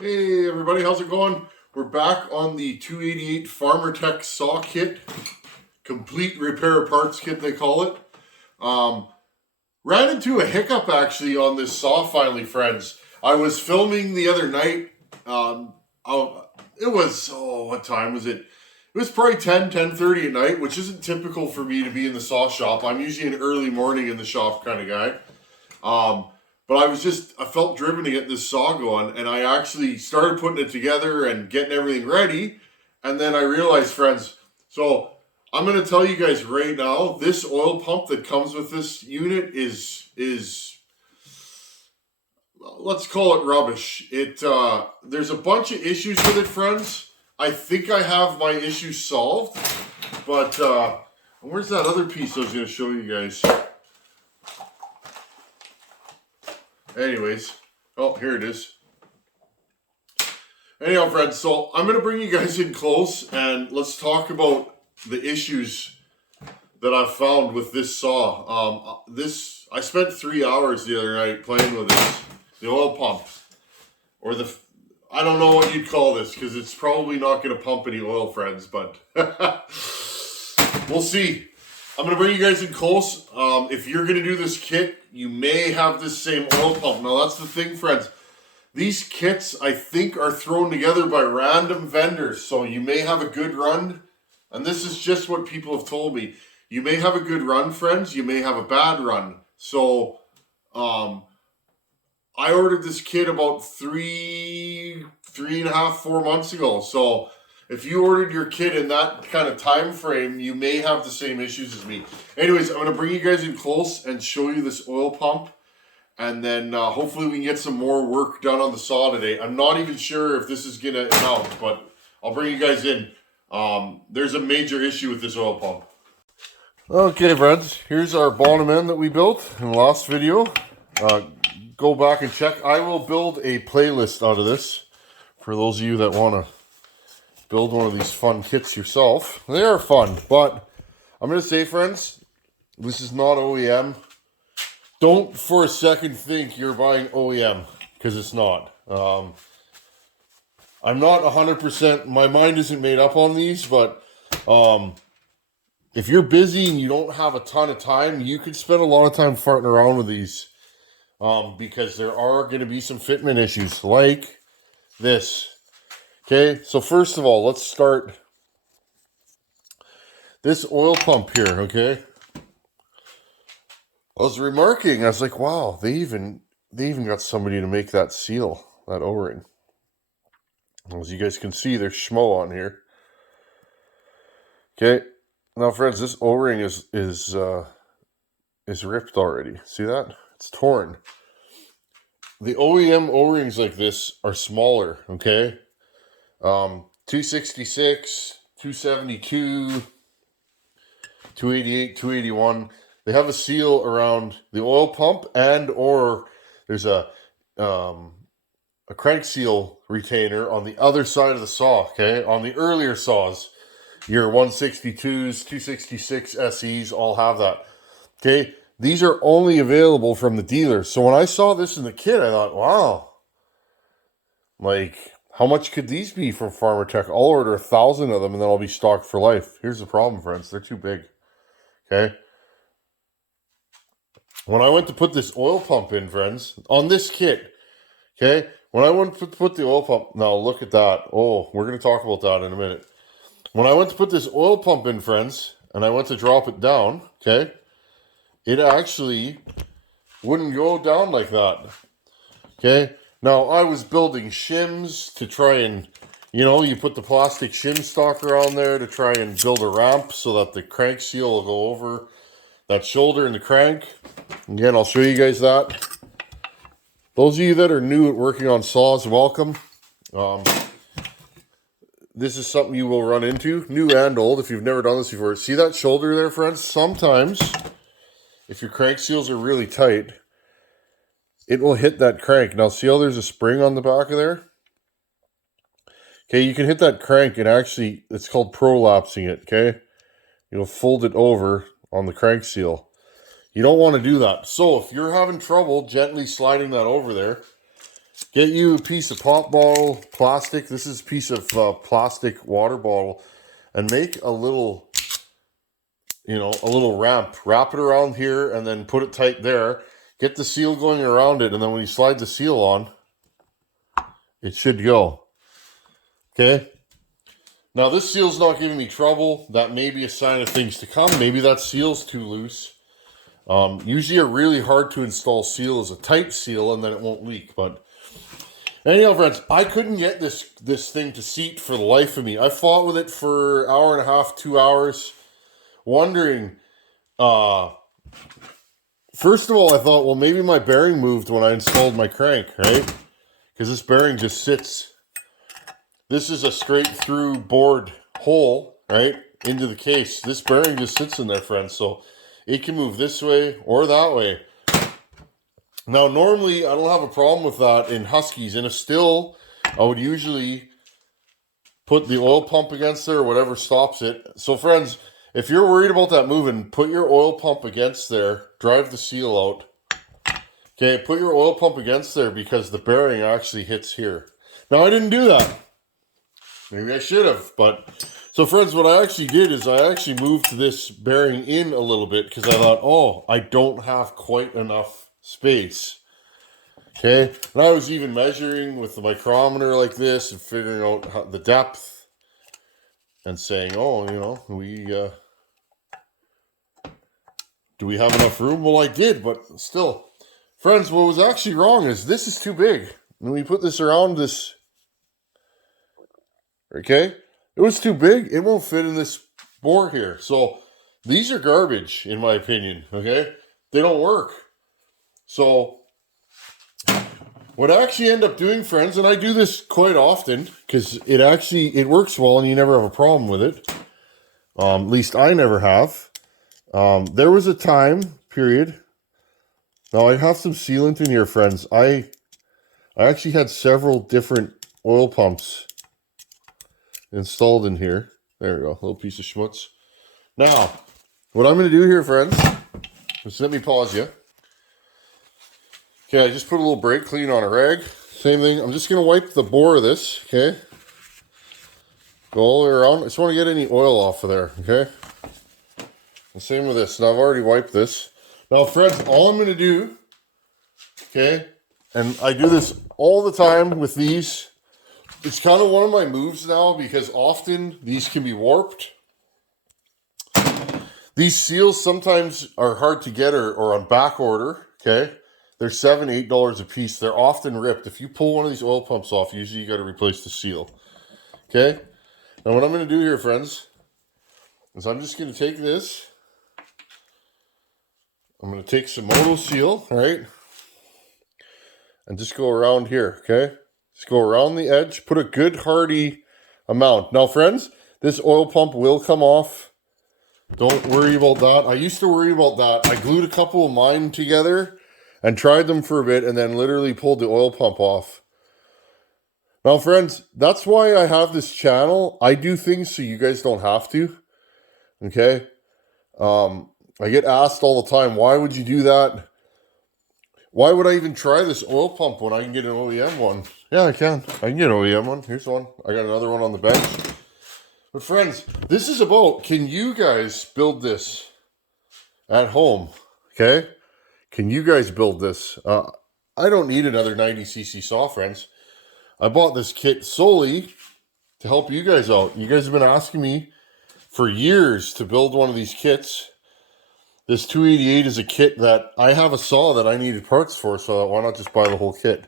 Hey everybody, how's it going? We're back on the 288 Farmertec saw kit, complete repair parts kit they call it. Ran into a hiccup actually on this saw finally, friends. I was filming the other night. What time was it? It was probably 10:30 at night, which isn't typical for me to be in the saw shop. I'm usually an early morning in the shop kind of guy. But I felt driven to get this saw going, and I actually started putting it together and getting everything ready. And then I realized, friends, so I'm going to tell you guys right now, this oil pump that comes with this unit is let's call it rubbish. There's a bunch of issues with it, friends. I think I have my issues solved, but where's that other piece I was going to show you guys? Anyways, oh, here it is. Anyhow, friends, so I'm going to bring you guys in close and let's talk about the issues that I've found with this saw. I spent 3 hours the other night playing with this, the oil pump, or I don't know what you'd call this because it's probably not going to pump any oil, friends, but we'll see. I'm going to bring you guys in close. If you're going to do this kit, you may have this same oil pump. Now, that's the thing, friends. These kits, I think, are thrown together by random vendors. So you may have a good run. And this is just what people have told me. You may have a good run, friends. You may have a bad run. So I ordered this kit about three and a half, 4 months ago. So if you ordered your kit in that kind of time frame, you may have the same issues as me. Anyways, I'm going to bring you guys in close and show you this oil pump. And then hopefully we can get some more work done on the saw today. I'm not even sure if this is going to mount, but I'll bring you guys in. There's a major issue with this oil pump. Okay, friends. Here's our bottom end that we built in the last video. Go back and check. I will build a playlist out of this for those of you that want to build one of these fun kits yourself. They are fun, but I'm going to say, friends, this is not OEM. Don't for a second think you're buying OEM, because it's not. I'm not 100%, my mind isn't made up on these, but if you're busy and you don't have a ton of time, you could spend a lot of time farting around with these, because there are going to be some fitment issues like this. Okay, so first of all, let's start this oil pump here, okay? I was remarking, I was like, wow, they even got somebody to make that seal, that O-ring. As you guys can see, there's schmo on here. Okay, now friends, this O-ring is ripped already. See that? It's torn. The OEM O-rings like this are smaller, okay? 266, 272, 288, 281. They have a seal around the oil pump, and or there's a crank seal retainer on the other side of the saw. Okay, on the earlier saws, your 162s, 266 SEs all have that. Okay, these are only available from the dealers. So when I saw this in the kit, I thought, wow, like, how much could these be from Farmertec? I'll order 1,000 of them and then I'll be stocked for life. Here's the problem, friends. They're too big. Okay. When I went to put this oil pump in, friends, on this kit, okay, when I went to put the oil pump, now look at that. Oh, we're going to talk about that in a minute. When I went to put this oil pump in, friends, and I went to drop it down, okay, it actually wouldn't go down like that. Okay. Now, I was building shims to try and, you put the plastic shim stock around there to try and build a ramp so that the crank seal will go over that shoulder in the crank. Again, I'll show you guys that. Those of you that are new at working on saws, welcome. This is something you will run into, new and old, if you've never done this before. See that shoulder there, friends? Sometimes, if your crank seals are really tight, it will hit that crank. Now, see how there's a spring on the back of there? Okay, you can hit that crank and actually, it's called prolapsing it, okay? You'll fold it over on the crank seal. You don't want to do that. So, if you're having trouble gently sliding that over there, Get you a piece of pop bottle, plastic. This is a piece of plastic water bottle. And make a little, a little ramp. Wrap it around here and then put it tight there. Get the seal going around it. And then when you slide the seal on, it should go. Okay? Now this seal's not giving me trouble. That may be a sign of things to come. Maybe that seal's too loose. Usually a really hard to install seal is a tight seal and then it won't leak. But anyhow, friends, I couldn't get this thing to seat for the life of me. I fought with it for an hour and a half, 2 hours, wondering. First of all, I thought, well, maybe my bearing moved when I installed my crank, right? Because this bearing just sits. This is a straight through bored hole, right, into the case. This bearing just sits in there, friends. So it can move this way or that way. Now, normally, I don't have a problem with that in Huskies. In a still, I would usually put the oil pump against there or whatever stops it. So, friends, if you're worried about that moving, put your oil pump against there. Drive the seal out. Okay, put your oil pump against there because the bearing actually hits here. Now, I didn't do that. Maybe I should have, but... So, friends, what I actually did is I actually moved this bearing in a little bit because I thought, oh, I don't have quite enough space. Okay, and I was even measuring with the micrometer like this and figuring out the depth and saying, oh, do we have enough room? Well, I did, but still. Friends, what was actually wrong is this is too big. When we put this around this, okay, it was too big. It won't fit in this bore here. So these are garbage, in my opinion, okay? They don't work. So what I actually end up doing, friends, and I do this quite often because it works well and you never have a problem with it. At least I never have. There was a time period. Now I have some sealant in here, friends. I actually had several different oil pumps installed in here. There we go, a little piece of schmutz. Now, what I'm going to do here, friends, just let me pause you. Okay, I just put a little brake clean on a rag. Same thing. I'm just going to wipe the bore of this, okay? Go all the way around. I just want to get any oil off of there, okay? And same with this. Now, I've already wiped this. Now, friends, all I'm going to do, okay, and I do this all the time with these. It's kind of one of my moves now because often these can be warped. These seals sometimes are hard to get or on back order, okay? They're $7, $8 a piece. They're often ripped. If you pull one of these oil pumps off, usually you got to replace the seal. Okay? Now what I'm going to do here, friends, is I'm just going to take this. I'm going to take some Moto Seal, right? And just go around here, okay? Just go around the edge. Put a good hearty amount. Now, friends, this oil pump will come off. Don't worry about that. I used to worry about that. I glued a couple of mine together and tried them for a bit and then literally pulled the oil pump off. Now, friends, that's why I have this channel. I do things so you guys don't have to. Okay? I get asked all the time, why would you do that? Why would I even try this oil pump when I can get an OEM one? Yeah, I can. I can get an OEM one. Here's one. I got another one on the bench. But friends, this is about, can you guys build this at home? Okay? Can you guys build this? I don't need another 90cc saw, friends. I bought this kit solely to help you guys out. You guys have been asking me for years to build one of these kits. This 288 is a kit that I have a saw that I needed parts for, so why not just buy the whole kit?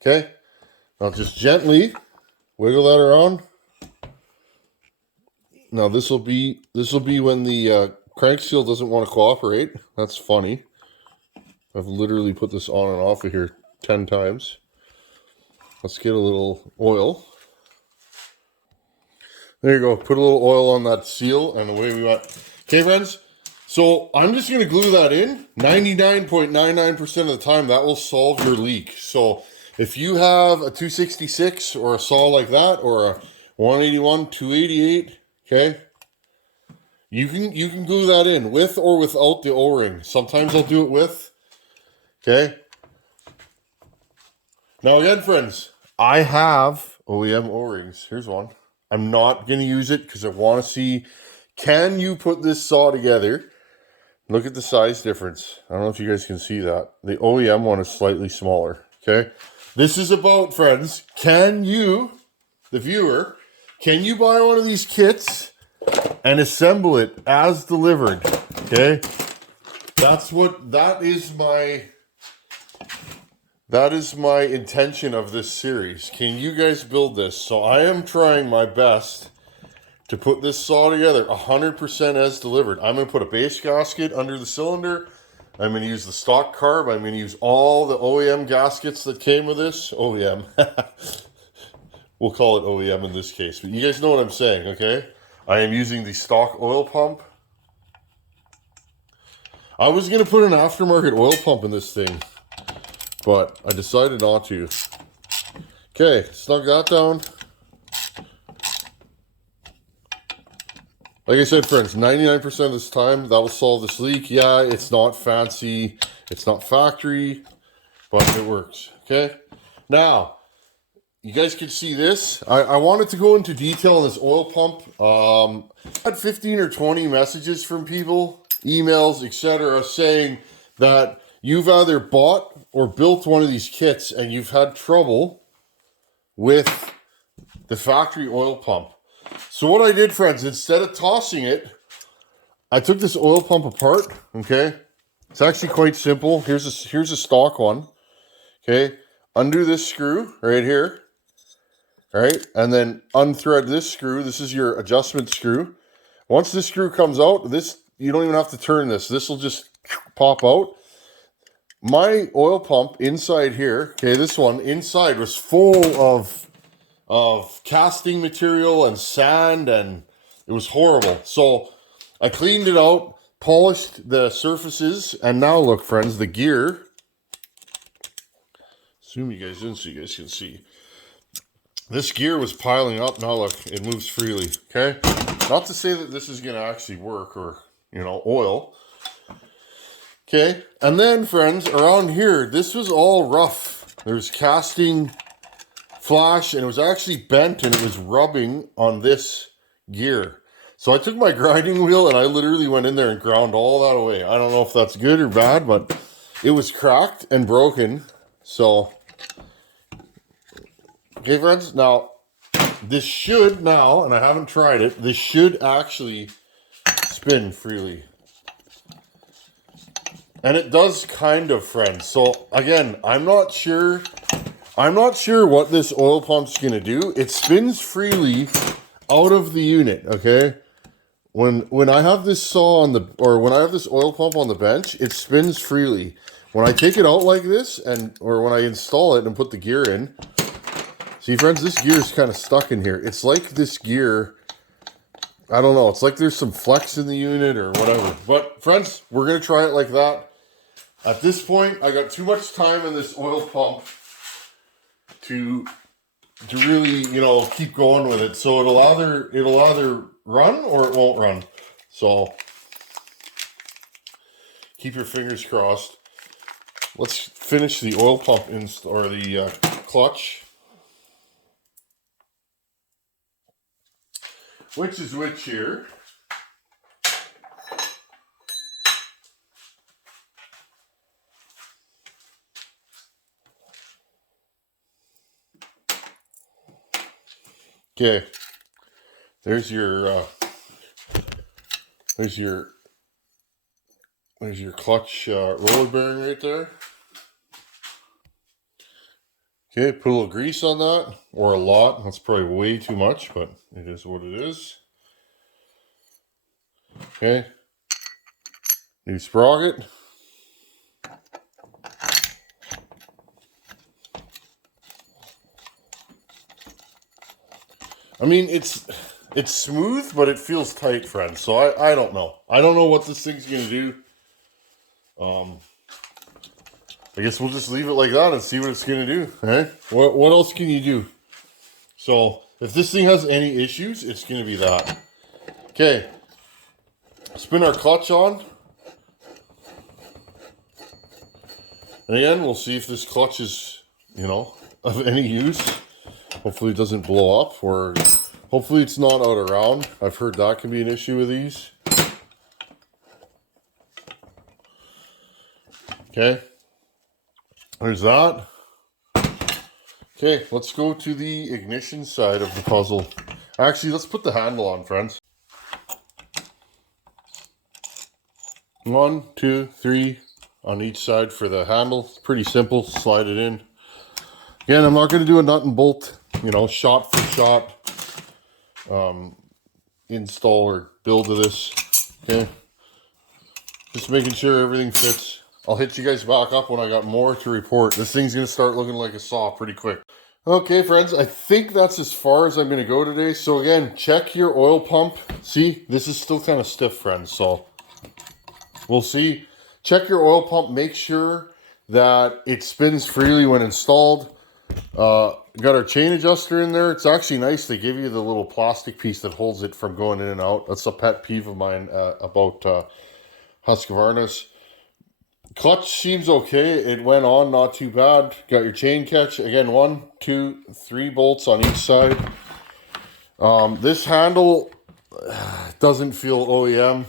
Okay? Now just gently wiggle that around. Now this will be when the crank seal doesn't want to cooperate. That's funny. I've literally put this on and off of here 10 times. Let's get a little oil. There you go. Put a little oil on that seal and away we went. Okay, friends. So I'm just going to glue that in. 99.99% of the time that will solve your leak. So if you have a 266 or a saw like that or a 181, 288, okay, you can glue that in with or without the O-ring. Sometimes I'll do it with. Okay. Now again, friends, I have OEM O-rings. Here's one. I'm not going to use it because I want to see, can you put this saw together? Look at the size difference. I don't know if you guys can see that. The OEM one is slightly smaller, okay? This is about, friends, can you, the viewer, can you buy one of these kits and assemble it as delivered, okay? That is my intention of this series. Can you guys build this? So I am trying my best to put this saw together 100% as delivered. I'm going to put a base gasket under the cylinder. I'm going to use the stock carb. I'm going to use all the OEM gaskets that came with this. OEM. We'll call it OEM in this case. But you guys know what I'm saying, okay? I am using the stock oil pump. I was going to put an aftermarket oil pump in this thing, but I decided not to. Okay, snug that down. Like I said, friends, 99% of this time, that'll solve this leak. Yeah, it's not fancy. It's not factory, but it works. Okay? Now, you guys can see this. I wanted to go into detail on this oil pump. I had 15 or 20 messages from people, emails, etc., saying that you've either bought or built one of these kits and you've had trouble with the factory oil pump. So what I did, friends, instead of tossing it, I took this oil pump apart, okay? It's actually quite simple. Here's a stock one, okay? Undo this screw right here, all right? And then unthread this screw. This is your adjustment screw. Once this screw comes out, you don't even have to turn this. This will just pop out. My oil pump inside here, okay, this one inside was full of casting material and sand, and it was horrible. So I cleaned it out, polished the surfaces, and now look, friends, the gear. Assume you guys didn't so you guys can see. This gear was piling up. Now look, it moves freely, okay? Not to say that this is going to actually work or, oil. Okay, and then, friends, around here, this was all rough. There's casting flash, and it was actually bent, and it was rubbing on this gear. So I took my grinding wheel, and I literally went in there and ground all that away. I don't know if that's good or bad, but it was cracked and broken. So, okay, friends, now, this should now, and I haven't tried it, this should actually spin freely. And it does kind of, friends. So, again, I'm not sure what this oil pump's going to do. It spins freely out of the unit, okay? When I have this saw when I have this oil pump on the bench, it spins freely. When I take it out like this, or when I install it and put the gear in, see, friends, this gear is kind of stuck in here. It's like this gear, I don't know, it's like there's some flex in the unit or whatever. But, friends, we're going to try it like that. At this point, I got too much time in this oil pump to really, keep going with it. So it'll either run or it won't run. So keep your fingers crossed. Let's finish the oil pump or the clutch. Which is which here? Okay, there's your clutch roller bearing right there. Okay, put a little grease on that, or a lot. That's probably way too much, but it is what it is. Okay, new sprocket. I mean, it's smooth, but it feels tight, friends. So I don't know. I don't know what this thing's going to do. I guess we'll just leave it like that and see what it's going to do. Okay? What else can you do? So if this thing has any issues, it's going to be that. Okay. Spin our clutch on. And again, we'll see if this clutch is, of any use. Hopefully it doesn't blow up, or hopefully it's not out of round. I've heard that can be an issue with these. Okay, there's that. Okay, let's go to the ignition side of the puzzle. Actually, let's put the handle on, friends. 1, 2, 3 on each side for the handle. It's pretty simple. Slide it in. Again, I'm not going to do a nut and bolt, you know, shot for shot install or build of this. Okay, just making sure everything fits. I'll hit you guys back up when I got more to report. This thing's going to start looking like a saw pretty quick. Okay, friends, I think that's as far as I'm going to go today. So again, check your oil pump. See, this is still kind of stiff, friends, so we'll see. Check your oil pump. Make sure that it spins freely when installed. Got our chain adjuster in there. It's actually nice. They give you the little plastic piece that holds it from going in and out. That's a pet peeve of mine about Husqvarnas. Clutch seems okay. It went on not too bad. Got your chain catch. Again, 1, 2, 3 bolts on each side. This handle doesn't feel OEM.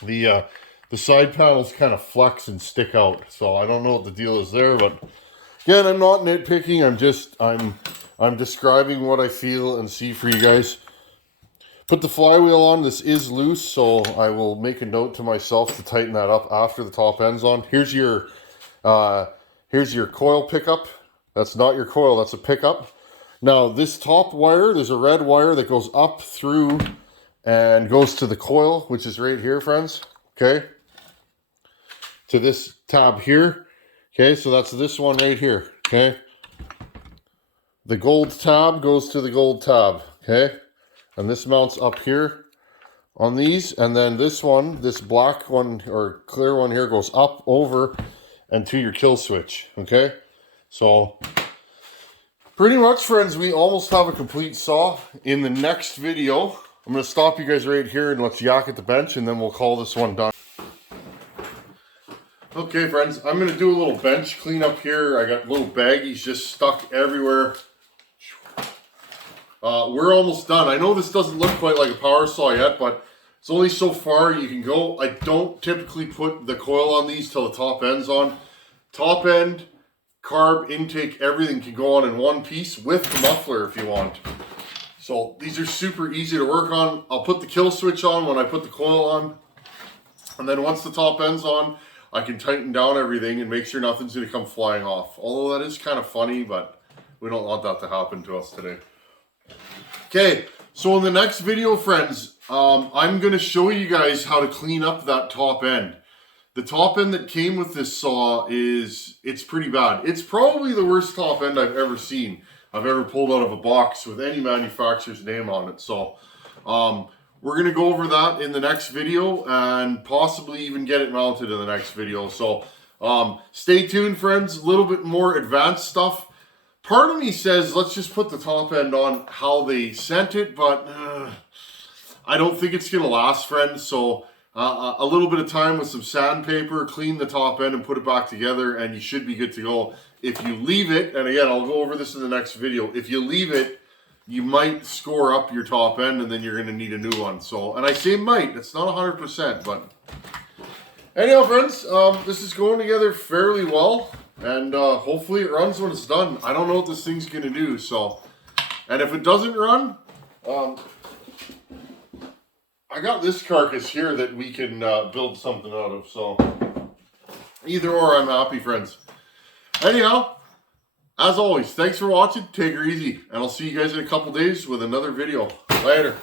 The side panels kind of flex and stick out. So I don't know what the deal is there, but again, I'm not nitpicking. I'm describing what I feel and see for you guys. Put the flywheel on. This is loose, so I will make a note to myself to tighten that up after the top end's on. Here's your coil pickup. That's not your coil, that's a pickup. Now, this top wire, there's a red wire that goes up through and goes to the coil, which is right here, friends. Okay? To this tab here. Okay, so that's this one right here. Okay? The gold tab goes to the gold tab. Okay? And this mounts up here on these. And then this one, this black one or clear one here goes up, over, and to your kill switch. Okay? So, pretty much, friends, we almost have a complete saw. In the next video, I'm going to stop you guys right here and let's yak at the bench, and then we'll call this one done. Okay, friends, I'm going to do a little bench cleanup here. I got little baggies just stuck everywhere. We're almost done. I know this doesn't look quite like a power saw yet, but it's only so far you can go. I don't typically put the coil on these till the top end's on. Top end, carb, intake, everything can go on in one piece with the muffler if you want. So these are super easy to work on. I'll put the kill switch on when I put the coil on. And then once the top end's on, I can tighten down everything and make sure nothing's going to come flying off. Although that is kind of funny, but we don't want that to happen to us today. Okay, so in the next video, friends, I'm going to show you guys how to clean up that top end. The top end that came with this saw it's pretty bad. It's probably the worst top end I've ever seen. I've ever pulled out of a box with any manufacturer's name on it. So, we're going to go over that in the next video and possibly even get it mounted in the next video. So, stay tuned, friends. A little bit more advanced stuff. Part of me says, let's just put the top end on how they sent it, but I don't think it's going to last, friends. So a little bit of time with some sandpaper, clean the top end and put it back together, and you should be good to go. If you leave it, and again, I'll go over this in the next video, if you leave it, you might score up your top end, and then you're going to need a new one. So, and I say might, it's not 100%, but anyhow, friends, this is going together fairly well. And hopefully it runs when it's done. I don't know what this thing's going to do. So, and if it doesn't run, I got this carcass here that we can build something out of. So, either or, I'm happy, friends. Anyhow, as always, thanks for watching. Take her easy. And I'll see you guys in a couple days with another video. Later.